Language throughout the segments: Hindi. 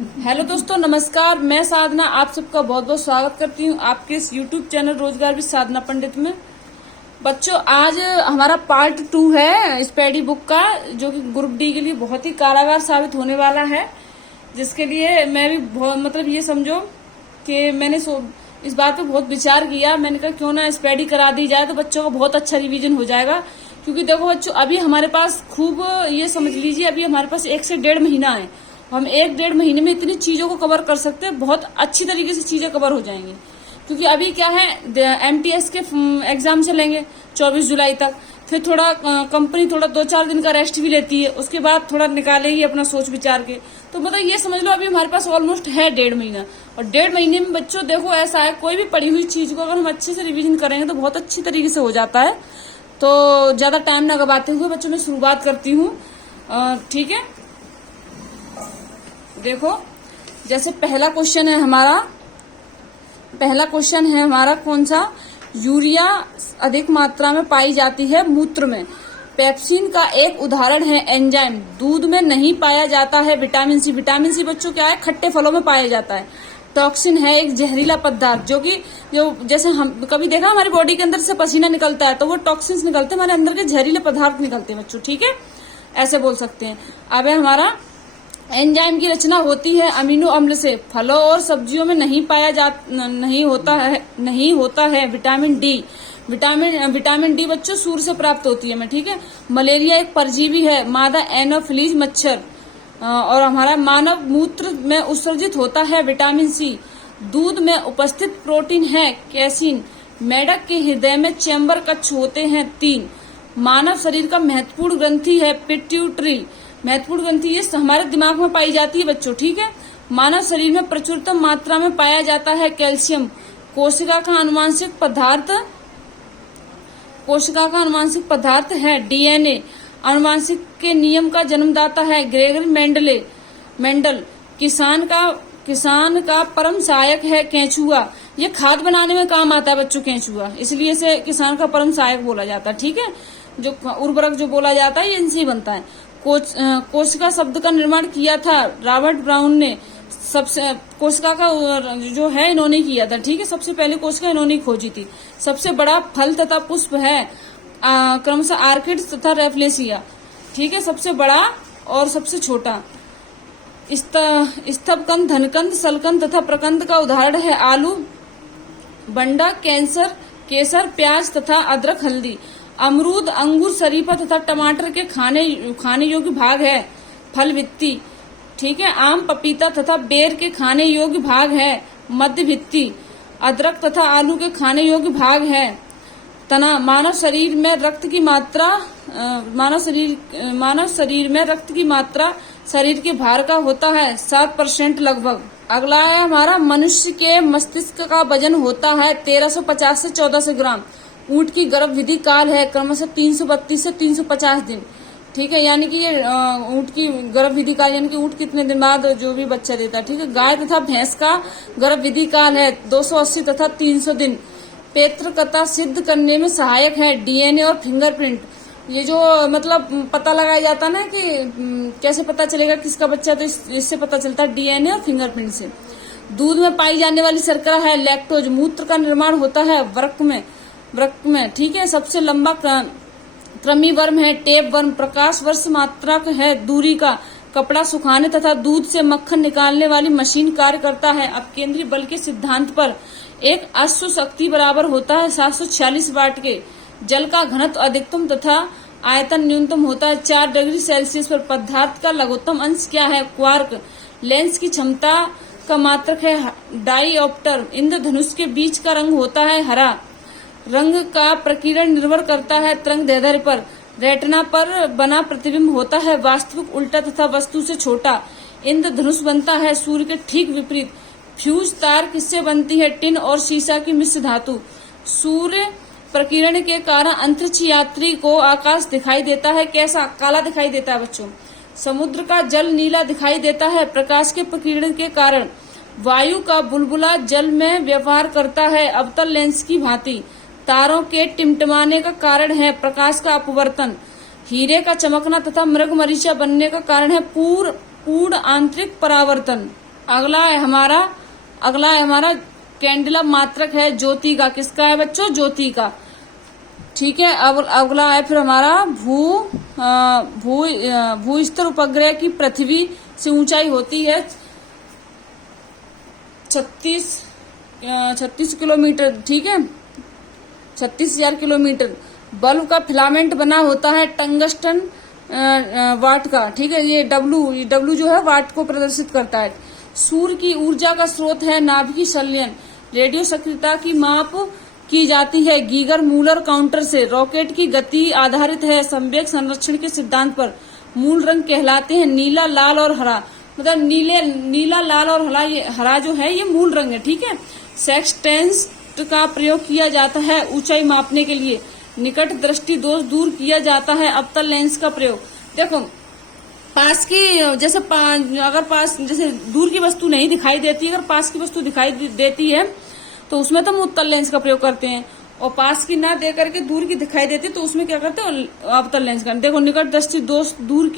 हेलो दोस्तों, नमस्कार। मैं साधना आप सबका बहुत बहुत स्वागत करती हूँ आपके इस यूट्यूब चैनल रोजगार भी साधना पंडित में। बच्चों, आज हमारा पार्ट 2 है स्टडी बुक का, जो कि ग्रुप डी के लिए बहुत ही कारागार साबित होने वाला है। जिसके लिए मैं भी बहुत ये समझो कि मैंने इस बात पे बहुत विचार किया। मैंने कहा क्यों ना स्टडी करा दी जाए तो बच्चों का बहुत अच्छा रिवीजन हो जाएगा। क्योंकि देखो बच्चों, अभी हमारे पास खूब ये समझ लीजिए, अभी हमारे पास 1 से 1.5 महीना है। हम 1-1.5 महीने में इतनी चीजों को कवर कर सकते हैं, बहुत अच्छी तरीके से चीजें कवर हो जाएंगी। क्योंकि अभी क्या है, एमटीएस के एग्जाम चलेंगे 24 जुलाई तक। फिर थोड़ा कंपनी थोड़ा 2-4 दिन का रेस्ट भी लेती है, उसके बाद थोड़ा निकालेगी अपना सोच विचार के। तो मतलब ये समझ लो अभी हमारे पास ऑलमोस्ट है 1.5 महीना। और 1.5 महीने में बच्चों देखो ऐसा है, कोई भी पढ़ी हुई चीज को अगर हम अच्छे से रिविजन करेंगे तो बहुत अच्छी तरीके से हो जाता है। तो ज्यादा टाइम ना गवाते हुए बच्चों मैं शुरुआत करती हूँ। ठीक है, देखो जैसे पहला क्वेश्चन है हमारा कौन सा? यूरिया अधिक मात्रा में पाई जाती है मूत्र में। पेप्सिन का एक उदाहरण है एंजाइम। दूध में नहीं पाया जाता है विटामिन सी। विटामिन सी बच्चों क्या है, खट्टे फलों में पाया जाता है। टॉक्सिन है एक जहरीला पदार्थ, जो जैसे हम कभी देखा हमारी बॉडी के अंदर से पसीना निकलता है तो वो टॉक्सिन्स निकलते हैं, हमारे अंदर के जहरीले पदार्थ निकलते हैं बच्चों। ठीक है, ऐसे बोल सकते हैं। अब है हमारा एंजाइम की रचना होती है अमीनो अम्ल से। फलों और सब्जियों में नहीं होता है विटामिन डी। विटामिन डी बच्चों सूर्य से प्राप्त होती है हमें। ठीक है, मलेरिया एक परजीवी है, मादा एनोफिलीज मच्छर। और हमारा मानव मूत्र में उत्सर्जित होता है विटामिन सी। दूध में उपस्थित प्रोटीन है कैसीन। मेढक के हृदय में चैम्बर कक्ष होते हैं 3। मानव शरीर का महत्वपूर्ण ग्रंथि है पिट्यूटरी। महत्वपूर्ण ग्रंथि ये हमारे दिमाग में पाई जाती है बच्चों। ठीक है, मानव शरीर में प्रचुरतम मात्रा में पाया जाता है कैल्शियम। कोशिका का अनुवांशिक पदार्थ है डीएनए। अनुवांशिक के नियम का जन्मदाता है ग्रेगर मेंडल। किसान का परम सहायक है केंचुआ। ये खाद बनाने में काम आता है बच्चों केंचुआ, इसलिए इसे किसान का परम सहायक बोला जाता है। ठीक है, जो उर्वरक जो बोला जाता है ये इनसे ही बनता है। कोशिका शब्द का निर्माण किया था रॉबर्ट ब्राउन ने। सबसे कोशिका का जो है इन्होंने किया था। ठीक है, सबसे पहले कोशिका इन्होंने खोजी थी। सबसे बड़ा फल तथा पुष्प है क्रमशः आर्किड्स तथा रेफलेसिया। ठीक है, सबसे बड़ा और सबसे छोटा। स्तबकंद, धनकंद, सलकंद तथा प्रकंद का उदाहरण है आलू, बंडा, केसर, प्याज तथा अदरक, हल्दी। अमरूद, अंगूर, शरीफा तथा टमाटर के खाने योग्य भाग है फल भित्ति। ठीक है, आम, पपीता तथा बेर के खाने योग्य भाग है मध्य भित्ति। अदरक तथा आलू के खाने योग्य भाग है तना। मानव शरीर में रक्त की मात्रा शरीर के भार का होता है 7% लगभग। अगला है हमारा, मनुष्य के मस्तिष्क का वजन होता है 1350 से 1400 ग्राम। ऊंट की गर्भविधि काल है क्रमशः 332 से 350 दिन। ठीक है, यानी कि ये ऊंट की गर्भविधि काल यानी कि ऊंट कितने दिन बाद जो भी बच्चा देता है। ठीक है, गाय तथा भैंस का गर्भविधि काल है 280 तथा 300 दिन। पैतृकता सिद्ध करने में सहायक है डीएनए और फिंगरप्रिंट। ये जो पता लगाया जाता है ना कि कैसे पता चलेगा किसका बच्चा, तो इससे पता चलता है डीएनए और फिंगरप्रिंट से। दूध में पाई जाने वाली शर्करा है लैक्टोज। मूत्र का निर्माण होता है वृक्क में। ठीक है, सबसे लंबा कृमि वर्म है टेप वर्म। प्रकाश वर्ष मात्रक है दूरी का। कपड़ा सुखाने तथा दूध से मक्खन निकालने वाली मशीन कार्य करता है। अब केंद्रीय बल के सिद्धांत पर एक अश्व शक्ति बराबर होता है 746 वाट के। जल का घनत्व अधिकतम तथा आयतन न्यूनतम होता है 4 डिग्री सेल्सियस पर। पदार्थ का लघुत्तम अंश क्या है? क्वार्क। लेंस की क्षमता का मात्रक है डाईऑप्टर। इंद्रधनुष के बीच का रंग होता है हरा। रंग का प्रकीर्णन निर्भर करता है तरंग दैर्ध्य पर। रेटिना पर बना प्रतिबिंब होता है वास्तविक उल्टा तथा वस्तु से छोटा। इंद्रधनुष बनता है सूर्य के ठीक विपरीत। फ्यूज तार किससे बनती है? टिन और सीसा की मिश्र धातु। सूर्य प्रकीर्णन के कारण अंतरिक्ष यात्री को आकाश दिखाई देता है कैसा? काला दिखाई देता है बच्चों। समुद्र का जल नीला दिखाई देता है प्रकाश के प्रकीर्णन के कारण। वायु का बुलबुला जल में व्यवहार करता है अवतल लेंस की भांति। तारों के टिमटिमाने का कारण है प्रकाश का अपवर्तन। हीरे का चमकना तथा मृगमरीचा बनने का कारण है पूर्ण आंतरिक परावर्तन। अगला है हमारा कैंडलम मात्रक है ज्योति का। किसका है बच्चों? ज्योति का। ठीक है। अब अगला है फिर हमारा भूस्तर उपग्रह की पृथ्वी से ऊंचाई होती है 36 किलोमीटर। ठीक है, 36,000 किलोमीटर। बल्ब का फिलामेंट बना होता है टंगस्टन वाट का। ठीक है, ये डब्लू जो है वाट को प्रदर्शित करता है। सूर्य की ऊर्जा का स्रोत है नाभिकीय संलयन। रेडियो सक्रियता की माप की जाती है गीगर मूलर काउंटर से। रॉकेट की गति आधारित है संवेग संरक्षण के सिद्धांत पर। मूल रंग कहलाते हैं नीला, लाल और हरा। मतलब नीला, लाल और हरा जो है ये मूल रंग है। ठीक है। सेक्सटेंट का प्रयोग किया जाता है ऊंचाई मापने के लिए। निकट दृष्टि दोष दूर किया जाता है अवतल लेंस का प्रयोग। देखो पास की जैसे अगर पास जैसे दूर की वस्तु नहीं दिखाई देती, अगर पास की वस्तु दिखाई देती है तो उसमें तो हम उत्तल लेंस का प्रयोग करते हैं, और पास की ना दे करके दूर की दिखाई देती है तो उसमें क्या करते हैं? अवतल लेंस का। देखो निकट दृष्टि दोष दूर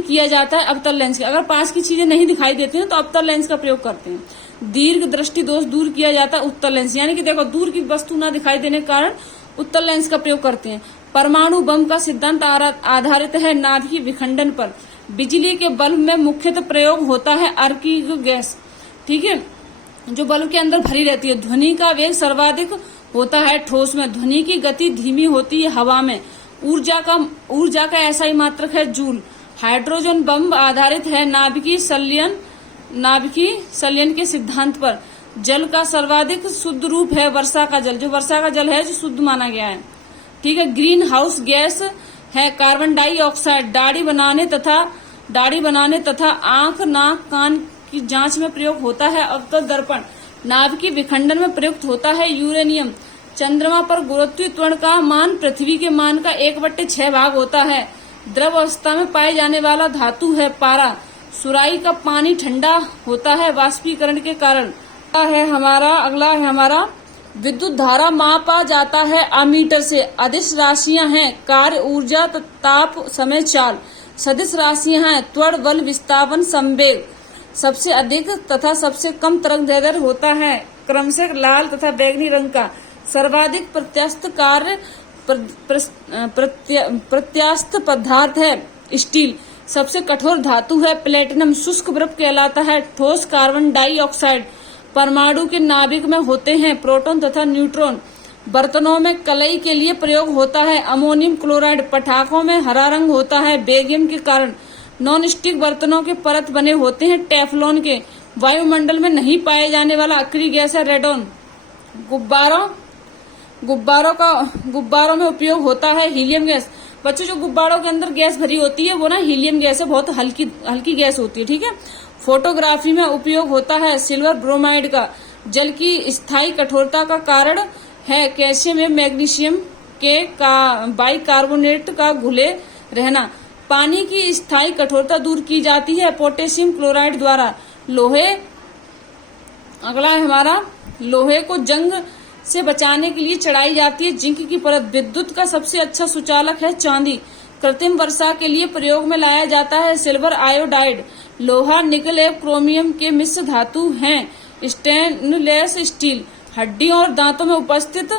किया जाता है अवतल लेंस का। अगर पास की चीजें नहीं दिखाई देती हैं तो अवतल लेंस का प्रयोग करते हैं। दीर्घ दृष्टि दोष दूर किया जाता है उत्तल लेंस, यानी कि देखो दूर की वस्तु ना दिखाई देने के कारण उत्तल लेंस का प्रयोग करते हैं। परमाणु बम का सिद्धांत आधारित है नाभिकीय विखंडन पर। बिजली के बल्ब में मुख्यतः प्रयोग होता है अर्किंग गैस। ठीक है, जो बल्ब के अंदर भरी रहती है। ध्वनि का वेग सर्वाधिक होता है ठोस में। ध्वनि की गति धीमी होती है हवा में। ऊर्जा का ऐसा मात्रक है जूल। हाइड्रोजन बम आधारित है नाभिकीय संलयन के सिद्धांत पर। जल का सर्वाधिक शुद्ध रूप है वर्षा का जल। जो वर्षा का जल है जो शुद्ध माना गया है। ठीक है। ग्रीन हाउस गैस है कार्बन डाइऑक्साइड। दाढ़ी बनाने तथा आंख, नाक, कान की जांच में प्रयोग होता है अवतल दर्पण। नाभिकीय विखंडन में प्रयुक्त होता है यूरेनियम। चंद्रमा पर गुरुत्वाकर्षण का मान पृथ्वी के मान का 1/6 भाग होता है। द्रव अवस्था में पाए जाने वाला धातु है पारा। सुराही का पानी ठंडा होता है वाष्पीकरण के कारण। अगला है हमारा विद्युत धारा मापा जाता है अमीटर से। अदिश राशियां हैं कार्य, ऊर्जा, ताप, समय, चाल। सदिश राशियां हैं त्वरण, बल, विस्थापन, संवेग। सबसे अधिक तथा सबसे कम तरंगदैर्घ्य होता है क्रमशः लाल तथा बैंगनी रंग का। सर्वाधिक प्रत्यास्थ कार्य प्रत्यास्थ पदार्थ है स्टील। सबसे कठोर धातु है प्लेटिनम। शुष्क बर्फ कहलाता है ठोस कार्बन डाइऑक्साइड। परमाणु के नाभिक में होते हैं प्रोटॉन तथा न्यूट्रॉन। बर्तनों में कलई के लिए प्रयोग होता है अमोनियम क्लोराइड। पटाखों में हरा रंग होता है बेरियम के कारण। नॉन स्टिक बर्तनों के परत बने होते हैं टेफलॉन के। वायुमंडल में नहीं पाए जाने वाला अक्रिय गैस है रेडॉन। गुब्बारों में उपयोग होता है हीलियम गैस। बच्चों जो गुब्बारों के अंदर गैस भरी होती है वो ना हीलियम गैस है, बहुत हल्की गैस होती है। ठीक है। फोटोग्राफी में उपयोग होता है सिल्वर ब्रोमाइड का। जल की स्थायी कठोरता का कारण है कैल्शियम एवं मैग्नीशियम के बाइकार्बोनेट का घुले रहना। पानी की स्थायी कठोरता दूर की जाती है पोटेशियम क्लोराइड द्वारा। अगला है हमारा लोहे को जंग से बचाने के लिए चढ़ाई जाती है जिंक की परत। विद्युत का सबसे अच्छा सुचालक है चांदी। कृत्रिम वर्षा के लिए प्रयोग में लाया जाता है सिल्वर आयोडाइड। लोहा, निकल एवं क्रोमियम के मिश्र धातु हैं स्टेनलेस स्टील। हड्डियों और दांतों में उपस्थित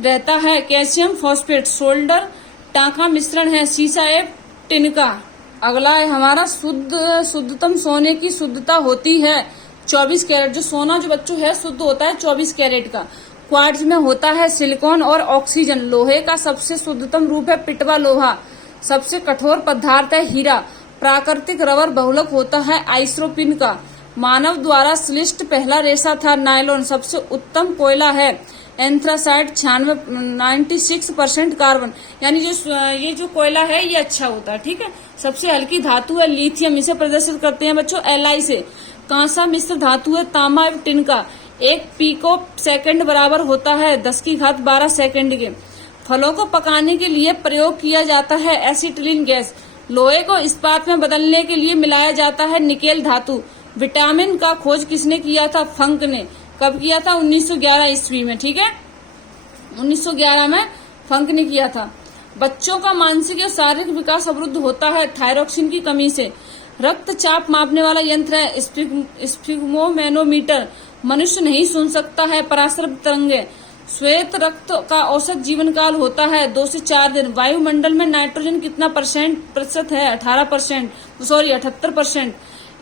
रहता है कैल्शियम फॉस्फेट। सोल्डर टांका मिश्रण है सीसा एवं टिन का। अगला है हमारा शुद्धतम सोने की शुद्धता होती है 24 कैरेट। जो सोना जो बच्चों है शुद्ध होता है 24 कैरेट का। क्वार्ट्ज में होता है सिलिकॉन और ऑक्सीजन। लोहे का सबसे शुद्धतम रूप है पिटवा लोहा। सबसे कठोर पदार्थ है हीरा। प्राकृतिक रबर बहुलक होता है आइसोप्रीन का। मानव द्वारा सृष्ट पहला रेशा था नायलॉन। सबसे उत्तम कोयला है एंथ्रासाइट 96% कार्बन। यानी ये जो कोयला है ये अच्छा होता है। ठीक है। सबसे हल्की धातु है लिथियम। इसे प्रदर्शित करते हैं बच्चों Li से। कांसा मिश्र धातु है तांबा एवं टिन का। 1 पिको सेकंड बराबर होता है 10⁻12 सेकंड के। फलों को पकाने के लिए प्रयोग किया जाता है एसिटिलीन गैस। लोहे को इस्पात में बदलने के लिए मिलाया जाता है निकेल धातु। विटामिन का खोज किसने किया था? फंक ने। कब किया था? 1911 ईस्वी में। ठीक है, 1911 में फंक ने किया था। बच्चों का मानसिक और शारीरिक विकास अवरुद्ध होता है थायरोक्सिन की कमी से। रक्तचाप मापने वाला यंत्र है स्फिग्मोमेनोमीटर। मनुष्य नहीं सुन सकता है पराश्रव्य तरंगे। श्वेत रक्त का औसत जीवन काल होता है 2 से 4 दिन। वायुमंडल में नाइट्रोजन कितना प्रतिशत है? 78%।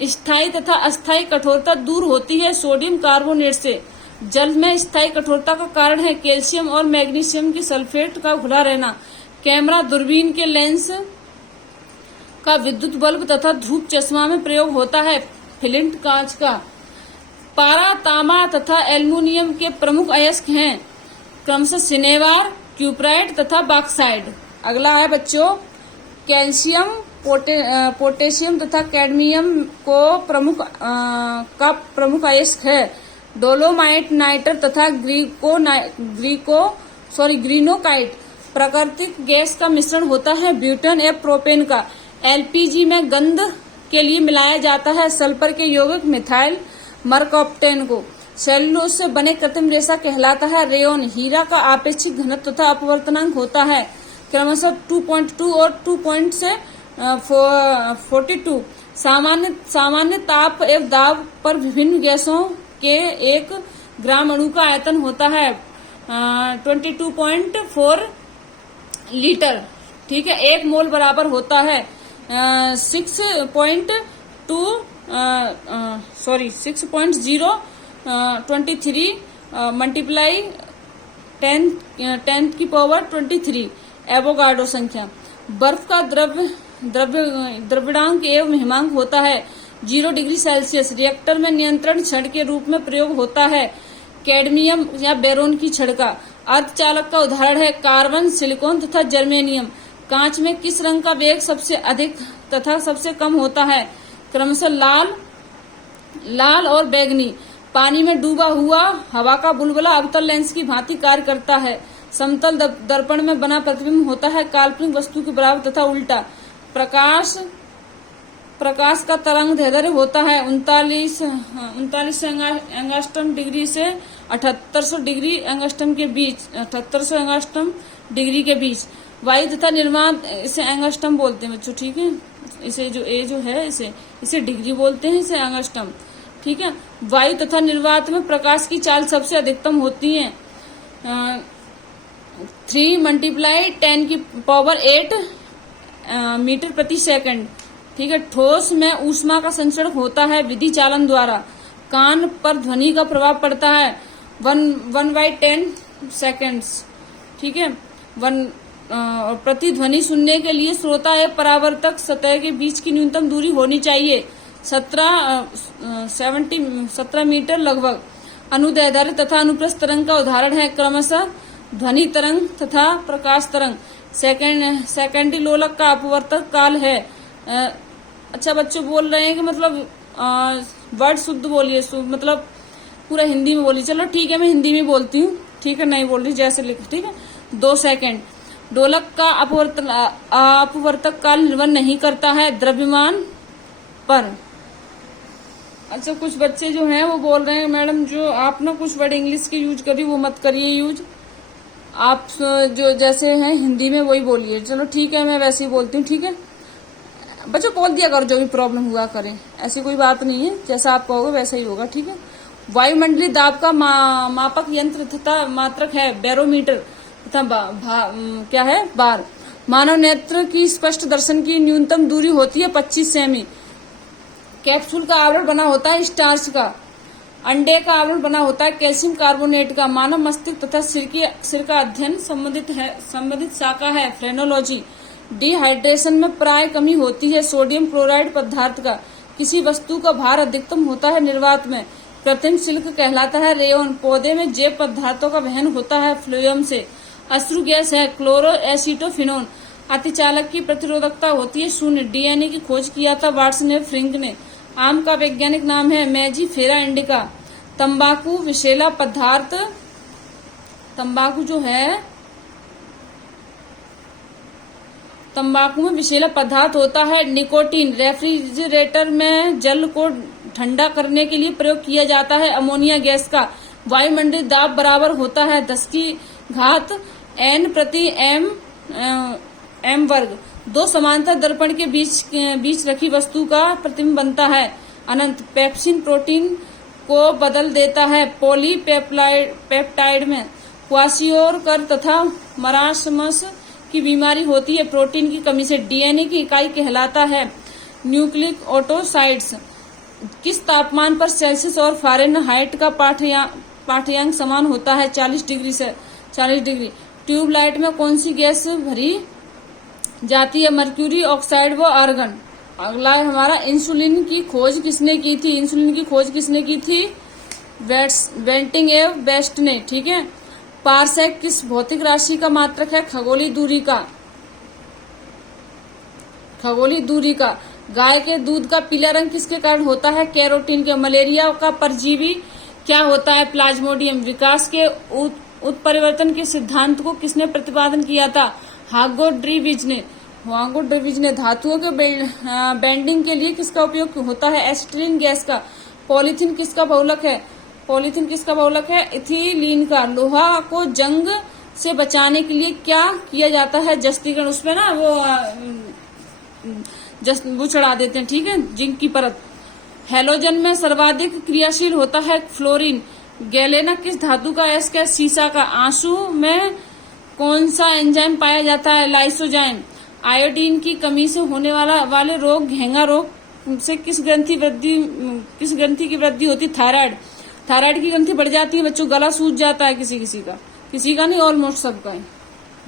स्थायी तथा अस्थायी कठोरता दूर होती है सोडियम कार्बोनेट से। जल में स्थायी कठोरता का कारण है कैल्शियम और मैग्नीशियम की सल्फेट का घुला रहना। कैमरा दूरबीन के लेंस का विद्युत बल्ब तथा धूप चश्मा में प्रयोग होता है फ्लिंट कांच का। पारा, तांबा तथा एल्युमिनियम के प्रमुख अयस्क हैं क्रमशः सिनेवार, क्यूपराइट तथा बॉक्साइट। अगला है बच्चों कैल्शियम, पोटेशियम तथा कैडमियम को प्रमुख अयस्क है डोलोमाइट, नाइटर तथा ग्रीनोकाइट। प्राकृतिक गैस का मिश्रण होता है ब्यूटेन या प्रोपेन का। एलपीजी में गंध के लिए मिलाया जाता है सल्फर के यौगिक मिथाइल मरकॉप्टेन को। सेलुलोज से बने कृत्रिम रेशा कहलाता है रेयोन। हीरा का आपेक्षिक घनत्व तथा अपवर्तनांक होता है क्रमशः 2.2 और 2.42। सामान्य ताप एवं दाब पर विभिन्न गैसों के 1 ग्राम अणु का आयतन होता है 22.4 लीटर। ठीक है, 1 मोल बराबर होता है 6.023 मल्टीप्लाई 10⁻23 एवोगाड्रो संख्या। बर्फ का द्रव्यणांक एवं हिमांक होता है 0 डिग्री सेल्सियस। रिएक्टर में नियंत्रण छड़ के रूप में प्रयोग होता है कैडमियम या बोरोन की छड़ का। अर्धचालक का उदाहरण है कार्बन, सिलिकॉन तथा जर्मेनियम। कांच में किस रंग का वेग सबसे अधिक तथा सबसे कम होता है? क्रमशः लाल और बैगनी। पानी में डूबा हुआ हवा का बुलबुला अवतल लेंस की भांति कार्य करता है। समतल दर्पण में बना प्रतिबिंब होता है काल्पनिक वस्तु के बराबर तथा उल्टा। प्रकाश का तरंग दैर्ध्य होता है 39 एंगस्ट्रॉम डिग्री से 7800 डिग्री एंगस्ट्रॉम के बीच 7800 एंगस्ट्रॉम डिग्री के बीच। वायु तथा निर्वात इसे एंगस्ट्रॉम बोलते हैं बच्चों। ठीक है, इसे जो है इसे डिग्री बोलते हैं, इसे एंगस्ट्रॉम। ठीक है, वायु तथा निर्वात में प्रकाश की चाल सबसे अधिकतम होती है 3 × 10⁸ मीटर प्रति सेकंड। ठीक है, ठोस में ऊष्मा का संचरण होता है विधि चालन द्वारा। कान पर ध्वनि का प्रभाव पड़ता है 1/10 सेकेंड्स। ठीक है, प्रतिध्वनि सुनने के लिए श्रोता या परावर्तक सतह के बीच की न्यूनतम दूरी होनी चाहिए 17 मीटर लगभग। अनुदैर्ध्य तथा अनुप्रस्थ तरंग का उदाहरण है क्रमशः ध्वनि तरंग तथा प्रकाश तरंग। सेकेंडी लोलक का अपवर्तक काल है। अच्छा बच्चों बोल रहे हैं कि मतलब वर्ड शुद्ध बोलिए, मतलब पूरा हिंदी में बोलिए। चलो ठीक है, मैं हिंदी में बोलती हूँ। ठीक है, नहीं बोल रही जैसे लिख। ठीक है, 2 सेकेंड। डोलक का अपवर्तक काल निर्भर नहीं करता है द्रव्यमान पर। अच्छा कुछ बच्चे जो हैं वो बोल रहे हैं मैडम जो आप ना कुछ वर्ड इंग्लिश के यूज करिए वो मत करिए यूज, आप जो जैसे हैं हिंदी में वही बोलिए। चलो ठीक है, मैं वैसे ही बोलती हूँ। ठीक है बच्चों, बोल दिया करो जो भी प्रॉब्लम हुआ करे, ऐसी कोई बात नहीं है, जैसा आप कहोगे वैसा ही होगा। ठीक है, वायुमंडलीय दाब का मापक यंत्र तथा मात्रक है बैरोमीटर तथा क्या है बार। मानव नेत्र की स्पष्ट दर्शन की न्यूनतम दूरी होती है 25 सेमी। कैप्सूल का आवरण बना होता है स्टार्च का। अंडे का आवरण बना होता है कैल्शियम कार्बोनेट का। मानव मस्तिष्क तथा सिर का अध्ययन संबंधित शाखा है फ्रेनोलॉजी। डिहाइड्रेशन में प्राय कमी होती है सोडियम क्लोराइड पदार्थ का। किसी वस्तु का भार अधिकतम होता है निर्वात में। कृत्रिम सिल्क कहलाता है रेयोन। पौधे में जैव पदार्थों का वहन होता है फ्लोएम से। अश्रु गैस है क्लोरोएसिटोफिनोन। अतिचालक की प्रतिरोधकता होती है 0। डीएनए की खोज किया था वाटसन ने फ्रिंक ने। आम का वैज्ञानिक नाम है मैजीफेरा इंडिका। तंबाकू विषैला पदार्थ, तंबाकू जो है तंबाकू में विषैला पदार्थ होता है निकोटीन। रेफ्रिजरेटर में जल को ठंडा करने के लिए प्रयोग किया जाता है अमोनिया गैस का। वायुमंडलीय दाब बराबर होता है 10⁻⁴ N/m²। दो समांतर दर्पण के बीच रखी वस्तु का प्रतिबिंब बनता है। अनंत। पेप्सिन प्रोटीन को बदल देता है पॉलीपेप्टाइड में। क्वासियोकर तथा मरासमस की बीमारी होती है प्रोटीन की कमी से। डीएनए की इकाई कहलाता है न्यूक्लिक ऑटोसाइड्स। किस तापमान पर सेल्सियस और फ़ारेनहाइट का पाठ्यांक समान होता है? 40 डिग्री से 40 डिग्री। ट्यूबलाइट में कौन सी गैस भरी जाती है? मर्क्यूरी ऑक्साइड व आर्गन। अगला है हमारा इंसुलिन की खोज किसने की थी? इंसुलिन की खोज किसने की थी? बेंटिंग बेस्ट ने। ठीक है। पारसेक किस भौतिक राशि का मात्रक है? खगोलीय दूरी का। खगोलीय दूरी का। गाय के दूध का पीला रंग किसके कारण होता है? कैरोटीन के। मलेरिया का परजीवी क्या होता है? प्लाज्मोडियम। विकास के उत्परिवर्तन के सिद्धांत को किसने प्रतिपादन किया था? हागो ड्रीविज ने। धातुओं के बेंडिंग के लिए किसका उपयोग होता है? एसिटिलीन गैस का। पॉलीथीन किसका बहुलक है? इथिलीन का। लोहा को जंग से बचाने के लिए क्या किया जाता है? जस्तीकरण। उसमें ना वो चढ़ा देते हैं। ठीक है। जिंक की परत। हैलोजन में सर्वाधिक क्रियाशील होता है फ्लोरीन। गैलेना किस धातु का अयस्क? सीसा का। आंसू में कौन सा एंजाइम पाया जाता है? लाइसोजाइम। आयोडीन की कमी से होने वाले रोग घेंगा रोग से किस ग्रंथि की वृद्धि होती? थायराइड की ग्रंथि बढ़ जाती है बच्चों। गला सूज जाता है किसी का नहीं, ऑलमोस्ट सबका है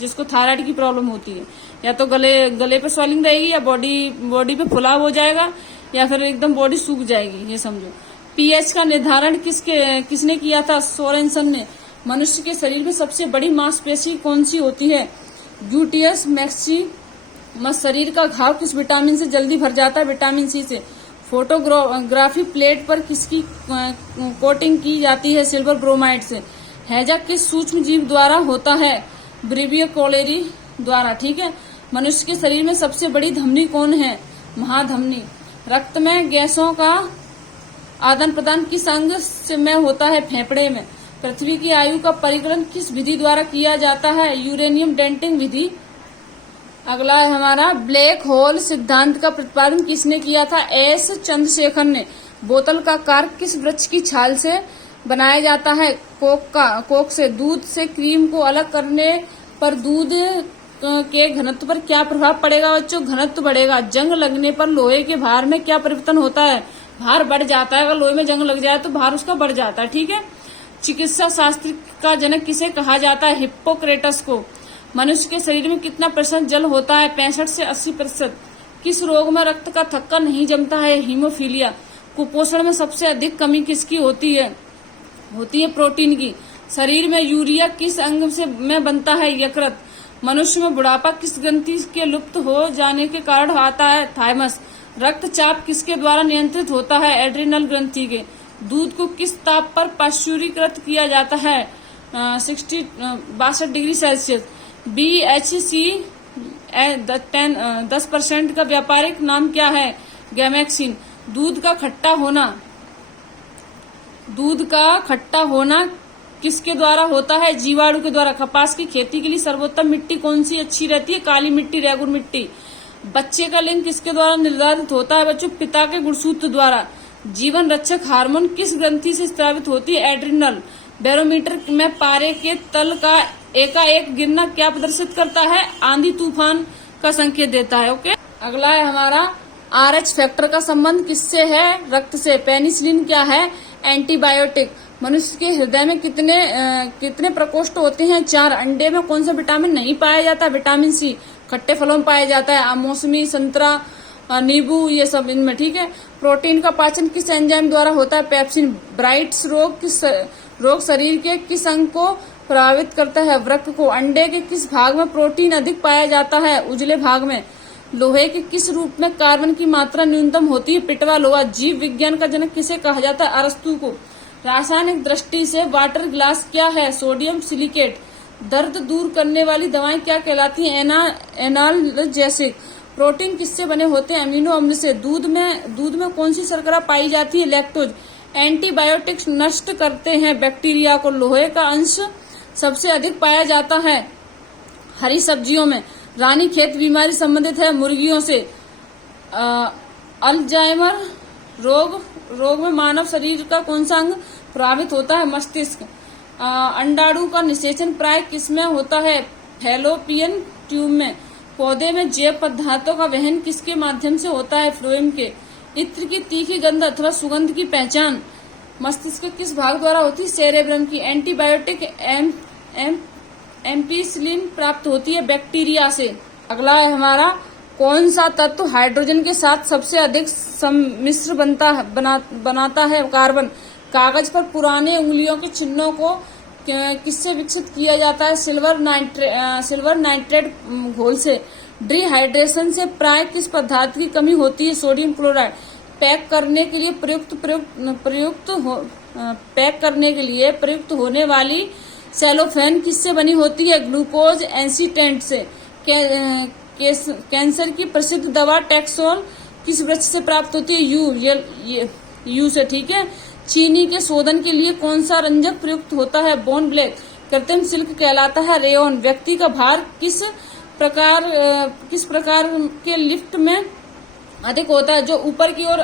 जिसको थायराइड की प्रॉब्लम होती है। या तो गले पे स्वेलिंग रहेगी, या बॉडी पे फुलाव हो जाएगा, या फिर एकदम बॉडी सूख जाएगी, ये समझो। पीएच का निर्धारण किसने किया था? सोरेनसन ने। मनुष्य के शरीर में सबसे बड़ी मांसपेशी कौन सी होती है? Gluteus Maximus. शरीर का घाव किस विटामिन से जल्दी भर जाता है? विटामिन सी से। फोटोग्राफी प्लेट पर किसकी कोटिंग की जाती है? सिल्वर ब्रोमाइड से। हैजा किस सूक्ष्म जीव द्वारा होता है? ब्रिवियो कोलेरी द्वारा। ठीक है। मनुष्य के शरीर में सबसे बड़ी धमनी कौन है? महाधमनी। रक्त में गैसों का आदान प्रदान किस अंग में होता है? फेफड़े में। पृथ्वी की आयु का परिकलन किस विधि द्वारा किया जाता है? यूरेनियम डेंटिंग विधि। अगला है हमारा ब्लैक होल सिद्धांत का प्रतिपादन किसने किया था? एस चंद्रशेखर ने। बोतल का कार्क किस वृक्ष की छाल से बनाया जाता है? कोक से। दूध से क्रीम को अलग करने पर दूध के घनत्व पर क्या प्रभाव पड़ेगा बच्चों? घनत्व बढ़ेगा। जंग लगने पर लोहे के भार में क्या परिवर्तन होता है? भार बढ़ जाता है। अगर लोहे में जंग लग जाए तो भार उसका बढ़ जाता है। ठीक है। चिकित्सा शास्त्र का जनक किसे कहा जाता है? हिप्पोक्रेटस को। मनुष्य के शरीर में कितना प्रतिशत जल होता है? 65 से 80%। किस रोग में रक्त का थक्का नहीं जमता है? हीमोफीलिया। कुपोषण में सबसे अधिक कमी किसकी होती है? प्रोटीन की। शरीर में यूरिया किस अंग में बनता है? यकृत। मनुष्य में बुढ़ापा किस ग्रंथि के लुप्त हो जाने के कारण आता है? थाइमस। रक्तचाप किसके द्वारा नियंत्रित होता है? एड्रिनल ग्रंथि के। दूध को किस ताप पर पाश्चुरीकृत किया जाता है? 62 डिग्री सेल्सियस। BHC 10% का व्यापारिक नाम क्या है? गैमेक्सिन। दूध का खट्टा होना किसके द्वारा होता है? जीवाणु के द्वारा। कपास की खेती के लिए सर्वोत्तम मिट्टी कौन सी अच्छी रहती है? काली मिट्टी, रेगुर मिट्टी। बच्चे का लिंग किसके द्वारा निर्धारित होता है बच्चों? पिता के गुणसूत्र द्वारा। जीवन रक्षक हार्मोन किस ग्रंथि से स्रावित होती है? एड्रिनल। बैरोमीटर में पारे के तल का एकाएक गिरना क्या प्रदर्शित करता है? आंधी तूफान का संकेत देता है। ओके। अगला है हमारा RH फैक्टर का संबंध किससे है? रक्त से। पेनिसिलिन क्या है? एंटीबायोटिक। मनुष्य के हृदय में कितने प्रकोष्ठ होते हैं? 4। अंडे में कौन सा विटामिन नहीं पाया जाता? Vitamin C. खट्टे फलों में पाया जाता है। मौसमी, संतरा, नींबू, ये सब इनमें। ठीक है। प्रोटीन का पाचन किस एंजाइम द्वारा होता है? पेप्सिन। ब्राइट्स रोग शरीर के किस अंग को प्रभावित करता है? वृक्क को। अंडे के किस भाग में प्रोटीन अधिक पाया जाता है? उजले भाग में। लोहे के किस रूप में कार्बन की मात्रा न्यूनतम होती है? पिटवा लोहा। जीव विज्ञान का जनक किसे कहा जाता है? अरस्तु को। रासायनिक दृष्टि से वाटर ग्लास क्या है? Sodium silicate. दर्द दूर करने वाली दवाएं क्या कहलाती हैं? एनाल्जेसिक। प्रोटीन किससे बने होते हैं? अमीनो अम्ल से। दूध में कौन सी शर्करा पाई जाती है? लैक्टोज। एंटीबायोटिक्स नष्ट करते हैं बैक्टीरिया को। लोहे का अंश सबसे अधिक पाया जाता है हरी सब्जियों में। रानीखेत बीमारी संबंधित है मुर्गियों से। अल्जाइमर रोग में मानव शरीर का कौन सा अंग प्रभावित होता है? मस्तिष्क। अंडाणु का निषेचन प्राय किसमें होता है? फैलोपियन ट्यूब में। पौधे में जैव पदार्थों का वहन किसके माध्यम से होता है? फ्लोएम के। इत्र की तीखी गंध अथवा सुगंध की पहचान मस्तिष्क के किस भाग द्वारा होती है? सेरेब्रम की। एंटीबायोटिक एम्पिसिलिन प्राप्त होती है बैक्टीरिया से। अगला है हमारा, कौन सा तत्व हाइड्रोजन के साथ सबसे अधिक सम्मिश्र बनाता है? कार्बन। कागज पर पुराने उंगलियों के चिन्हों को किससे विकसित किया जाता है? सिल्वर नाइट्रेट घोल से। डिहाइड्रेशन से प्राय किस पदार्थ की कमी होती है? Sodium chloride. पैक करने के लिए प्रयुक्त होने वाली सेलोफेन किससे बनी होती है? ग्लूकोज एसिटेट से। कैंसर की प्रसिद्ध दवा टैक्सोल किस वृक्ष से प्राप्त होती है? यू से। ठीक है। चीनी के शोधन के लिए कौन सा रंजक प्रयुक्त होता है? Bone black. कृत्रिम सिल्क कहलाता है रेयन। व्यक्ति का भार किस प्रकार के लिफ्ट में अधिक होता है? जो ऊपर की ओर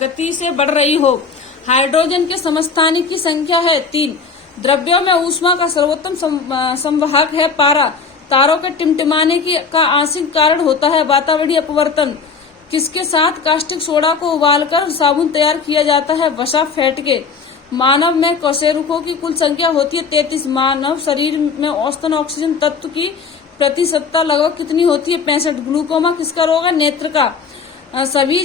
गति से बढ़ रही हो। हाइड्रोजन के समस्थानिक की संख्या है 3। द्रव्यों में ऊष्मा का सर्वोत्तम संवाहक है पारा। तारों के टिमटिमाने का आंशिक कारण होता है वातावरणीय अपवर्तन। किसके साथ कास्टिक सोडा को उबालकर साबुन तैयार किया जाता है? वसा फेंट के। मानव में कशेरुकों की कुल संख्या होती है 33। मानव शरीर में औसतन ऑक्सीजन तत्व की प्रतिशतता लगभग कितनी होती है? 65। ग्लूकोमा किसका रोग है? नेत्र का। सभी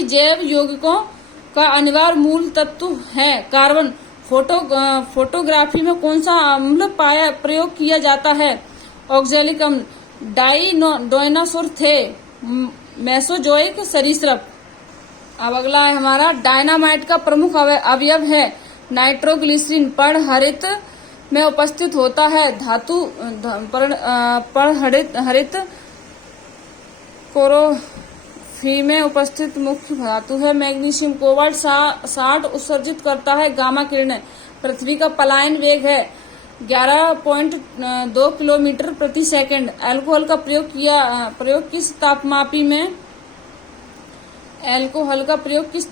जैव यौगिकों का अनिवार्य मूल तत्व है कार्बन। फोटोग्राफी में कौन सा अम्ल प्रयोग किया जाता है? ऑक्जेलिक अम्ल। डायनासोर थे मेसोजोइक सरीसृप। अब अगला है हमारा, डायनामाइट का प्रमुख अवयव है नाइट्रोग्लिसरीन। पर्णहरित में उपस्थित होता है धातु। पर्णहरित कोरोफी में उपस्थित मुख्य धातु है मैग्नीशियम। कोबाल्ट 60 उत्सर्जित करता है गामा किरणें। पृथ्वी का पलायन वेग है 11.2 किलोमीटर प्रति सेकंड। अल्कोहल का प्रयोग किस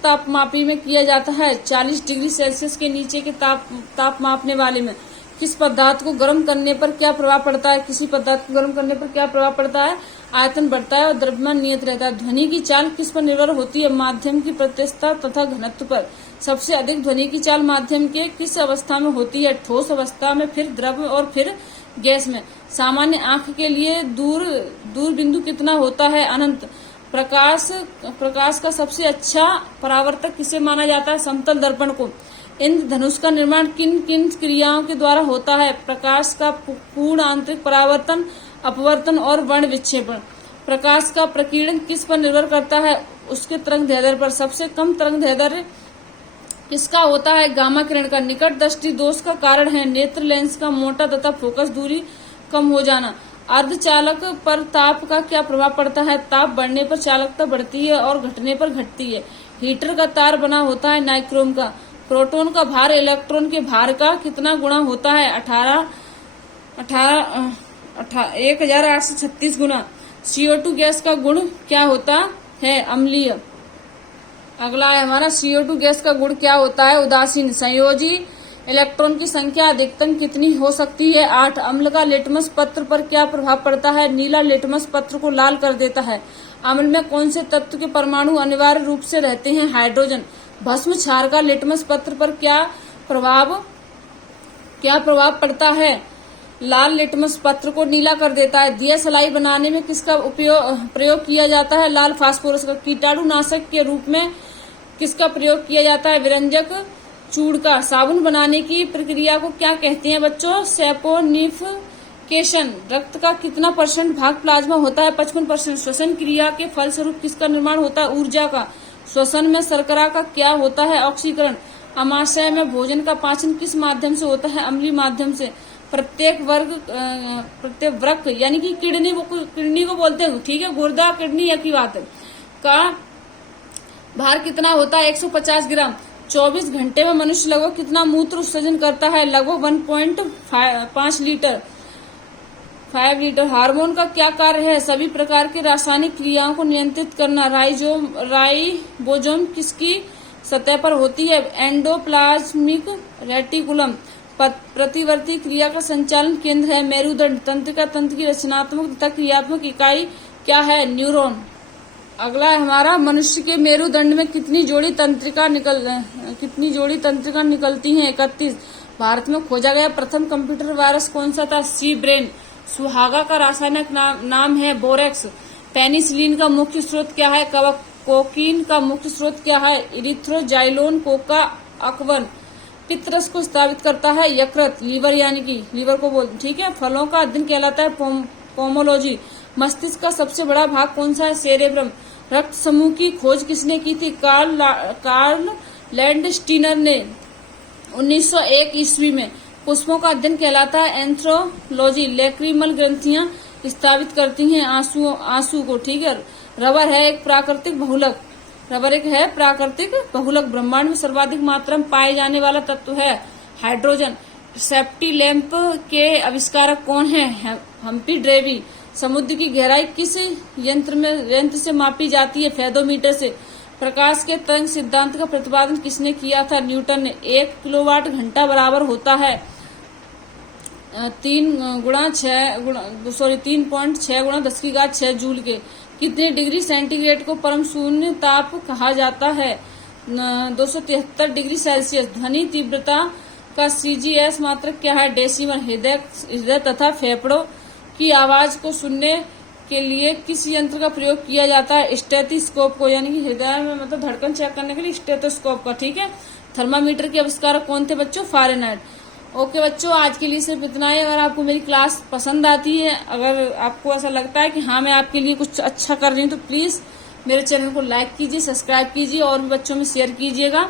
तापमापी में किया जाता है? 40 डिग्री सेल्सियस के नीचे के ताप मापने वाले में। किस पदार्थ को गर्म करने पर क्या प्रभाव पड़ता है? किसी पदार्थ को गर्म करने पर क्या प्रभाव पड़ता है? आयतन बढ़ता है और द्रव्यमान नियत रहता है। ध्वनि की चाल किस पर निर्भर होती है? माध्यम की प्रत्यक्षता तथा घनत्व पर। सबसे अधिक ध्वनि की चाल माध्यम के किस अवस्था में होती है? ठोस अवस्था में, फिर द्रव और फिर गैस में। सामान्य आंख के लिए दूर बिंदु कितना होता है? अनंत। प्रकाश का सबसे अच्छा परावर्तक किसे माना जाता है? समतल दर्पण को। इंद्रधनुष का निर्माण किन किन क्रियाओं के द्वारा होता है? प्रकाश का पूर्ण आंतरिक परावर्तन, अपवर्तन और वर्ण विक्षेपण। प्रकाश का प्रकीर्णन किस पर निर्भर करता है? उसके तरंगदैर्ध्य पर। सबसे कम तरंगदैर्ध्य किसका होता है? गामा किरण का। निकट दृष्टि दोष का कारण है नेत्र लेंस का मोटा तथा फोकस दूरी कम हो जाना। अर्धचालक पर ताप का क्या प्रभाव पड़ता है? ताप बढ़ने पर चालकता बढ़ती है और घटने पर घटती है। हीटर का तार बना होता है नाइक्रोम का। प्रोटॉन का भार इलेक्ट्रॉन के भार का कितना गुना होता है? 1836 गुना। CO2 गैस का गुण क्या होता है? अम्लीय। अगला है हमारा, CO2 गैस का गुण क्या होता है? उदासीन। संयोजी इलेक्ट्रॉन की संख्या अधिकतम कितनी हो सकती है? 8। अम्ल का लिटमस पत्र पर क्या प्रभाव पड़ता है? नीला लिटमस पत्र को लाल कर देता है। अम्ल में कौन से तत्व के परमाणु अनिवार्य रूप से रहते हैं? हाइड्रोजन। भस्म क्षार का लिटमस पत्र पर क्या प्रभाव पड़ता है? लाल लिटमस पत्र को नीला कर देता है। दिया सलाई बनाने में किसका प्रयोग किया जाता है? लाल फास्फोरस का। कीटाणुनाशक के रूप में किसका प्रयोग किया जाता है? विरंजक चूड़ का। साबुन बनाने की प्रक्रिया को क्या कहते हैं बच्चों? सैपोनिफिकेशन। रक्त का कितना % भाग प्लाज्मा होता है? 55%। श्वसन क्रिया के फलस्वरूप किसका निर्माण होता है? ऊर्जा का। श्वसन में शर्करा का क्या होता है? ऑक्सीकरण। अमाशय में भोजन का पाचन किस माध्यम से होता है? अम्लीय माध्यम से। प्रत्येक वृक्क यानी कि किडनी को बोलते हैं, ठीक है, गुर्दा किडनी की बात है, का भार कितना होता है? 150 ग्राम। 24 घंटे में मनुष्य लगभग कितना मूत्र उत्सर्जन करता है? लगभग 1.5 लीटर। 5 लीटर। हार्मोन का क्या कार्य है? सभी प्रकार की रासायनिक क्रियाओं को नियंत्रित करना। राइबोसोम किसकी सतह पर होती है? Endoplasmic reticulum. प्रतिवर्ती क्रिया का संचालन केंद्र है मेरुदंड। तंत्रिका तंत्र की रचनात्मक तथा क्रियात्मक इकाई क्या है? न्यूरॉन। अगला है हमारा, मनुष्य के मेरुदंड में कितनी जोड़ी तंत्रिका निकलती हैं? 31। भारत में खोजा गया प्रथम कंप्यूटर वायरस कौन सा था? सी ब्रेन। सुहागा का रासायनिक नाम है बोरेक्स। पेनिसिलिन का मुख्य स्रोत क्या है? कवक। कोकीन का मुख्य स्रोत क्या है? इरिथ्रोजाइलोन कोका अकवन। पित्तरस को स्रावित करता है यकृत, लीवर, यानी कि लीवर को बोल, ठीक है। फलों का अध्ययन कहलाता है पोमोलॉजी। मस्तिष्क का सबसे बड़ा भाग कौन सा है? सेरेब्रम। रक्त समूह की खोज किसने की थी? कार्ल लैंडस्टीनर ने 1901 ईस्वी में। पुष्पों का अध्ययन कहलाता है एंथ्रोलॉजी। लैक्रिमल ग्रंथियां स्रावित करती हैं आंसू को, ठीक है। रबर है एक प्राकृतिक बहुलक। ब्रह्मांड में सर्वाधिक मात्रा में पाए जाने वाला तत्व है हाइड्रोजन। सेफ्टी लैंप के आविष्कारक कौन है? Humphry Davy. समुद्र की गहराई किस यंत्र से मापी जाती है? फेदोमीटर से। प्रकाश के तरंग सिद्धांत का प्रतिपादन किसने किया था? न्यूटन ने। 1 किलोवाट घंटा बराबर होता है 3.6 जूल के। कितने डिग्री सेंटीग्रेड को परम शून्य ताप कहा जाता है? 273 डिग्री सेल्सियस। ध्वनि तीव्रता का सीजीएस मात्रक क्या है? डेसिमल। हृदय तथा फेफड़ों की आवाज को सुनने के लिए किस यंत्र का प्रयोग किया जाता है? स्टेथोस्कोप को, यानी कि हृदय में मतलब धड़कन चेक करने के लिए स्टेथोस्कोप का, ठीक है। थर्मामीटर के आविष्कारक कौन थे बच्चों? फारेनहाइट। ओके बच्चों, आज के लिए सिर्फ इतना ही। अगर आपको मेरी क्लास पसंद आती है, अगर आपको ऐसा लगता है कि हाँ मैं आपके लिए कुछ अच्छा कर रही हूँ, तो प्लीज मेरे चैनल को लाइक कीजिए, सब्सक्राइब कीजिए और भी बच्चों में शेयर कीजिएगा,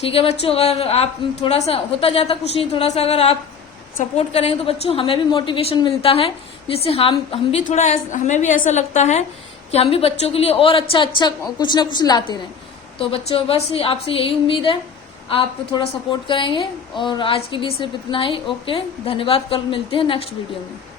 ठीक है बच्चों। अगर आप थोड़ा सा होता जाता कुछ नहीं, थोड़ा सा अगर आप सपोर्ट करेंगे तो बच्चों हमें भी मोटिवेशन मिलता है, जिससे हम भी थोड़ा हमें भी ऐसा लगता है कि हम भी बच्चों के लिए और अच्छा कुछ ना कुछ लाते रहें। तो बच्चों बस आपसे यही उम्मीद है, आप थोड़ा सपोर्ट करेंगे। और आज के लिए सिर्फ इतना ही। ओके, धन्यवाद। कल मिलते हैं नेक्स्ट वीडियो में।